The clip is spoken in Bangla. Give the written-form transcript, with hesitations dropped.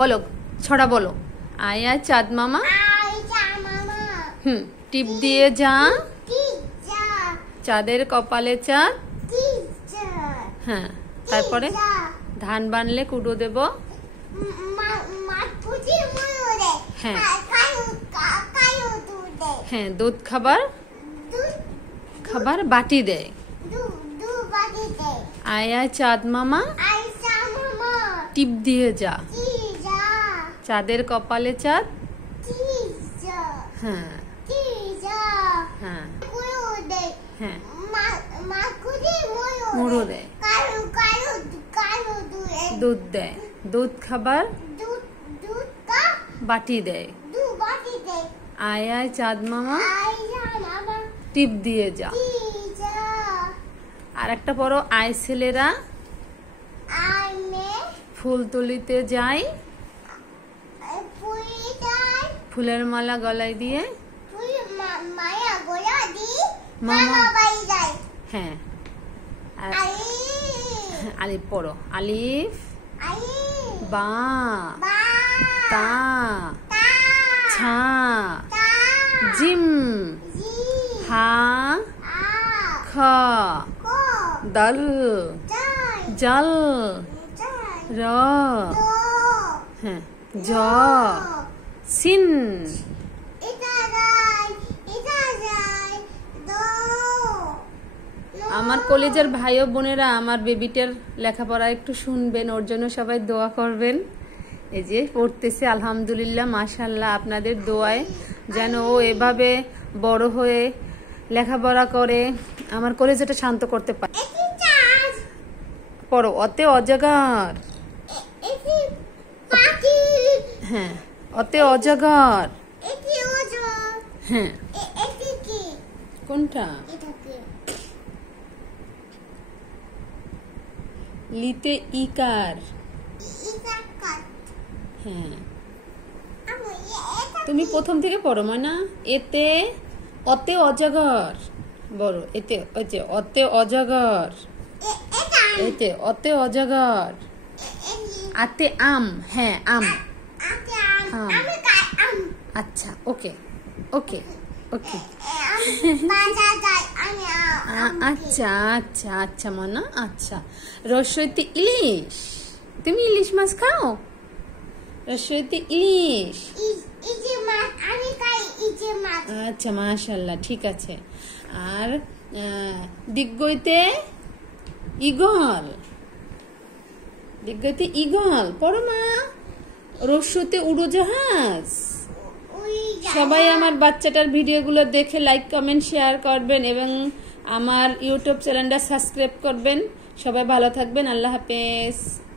বলো ছড়া বলো। আয়া চাঁদ মামা টিপ দিয়ে যা চাঁদের কপালে চাঁদ। হ্যাঁ, তারপরে ধান বানলে কুটো দেব। হ্যাঁ হ্যাঁ, দুধ খাবার খাবার বাটি দেয়। আয়া চাঁদ মামা টিপ দিয়ে যা চাঁদের কপালে চাঁদ। হ্যাঁ হ্যাঁ হ্যাঁ, মুড়ো দেয়, দুধ দেয়, দুধ খাবার বাটি দেয়। আয়া চাঁদ মামা টিপ দিয়ে যা। আর একটা পড়ো, আয় ছেলেরা ফুল তুলিতে যাই, ফুলের মালা গলায় দিয়ে মামা। হ্যাঁ, আলিফ পড়ো। আলিফ বা তা ছা জিম হা খ দল জল র হ্যাঁ জ সিন। আমার কলেজের ভাই ও বোনেরা আমার বেবিটার লেখাপড়া একটু শুনবেন, ওর জন্য সবাই দোয়া করবেন। এই যে পড়তেছে আলহামদুলিল্লাহ, মাশাআল্লাহ। আপনাদের দোয়ায় যেন ও এভাবে বড় হয়ে লেখাপড়া করে আমার কলেজটা শান্ত করতে পারে। পড়ো, অতে অজগর। হ্যাঁ, অতে অজগর। হ্যাঁ, কোনটা? লিতে ইকার। হ্যাঁ, তুমি প্রথম থেকে পড়ো ময়না। এতে অতে অজগর বড়। এতে অতে অজগর। এতে অতে অজগর। আতে আম। হ্যাঁ, আম। আচ্ছা, ওকে ওকে ওকে। আচ্ছা আচ্ছা আচ্ছা মনা। আচ্ছা, রসইতে ইলিশ। তুমি ইলিশ মাছ খাও? রসইতে ইলিশ। আচ্ছা, মাশাআল্লাহ, ঠিক আছে। আর দিগ্গইতে ইগল। দিগ্গইতে ইগল পড়ো মা। রস্যতে উড়োজাহাজ। সবাই আমার বাচ্চাটার ভিডিওগুলো দেখে লাইক কমেন্ট শেয়ার করবেন এবং আমার ইউটিউব চ্যানেলটা সাবস্ক্রাইব করবেন। সবাই ভালো থাকবেন। আল্লাহ হাফেজ।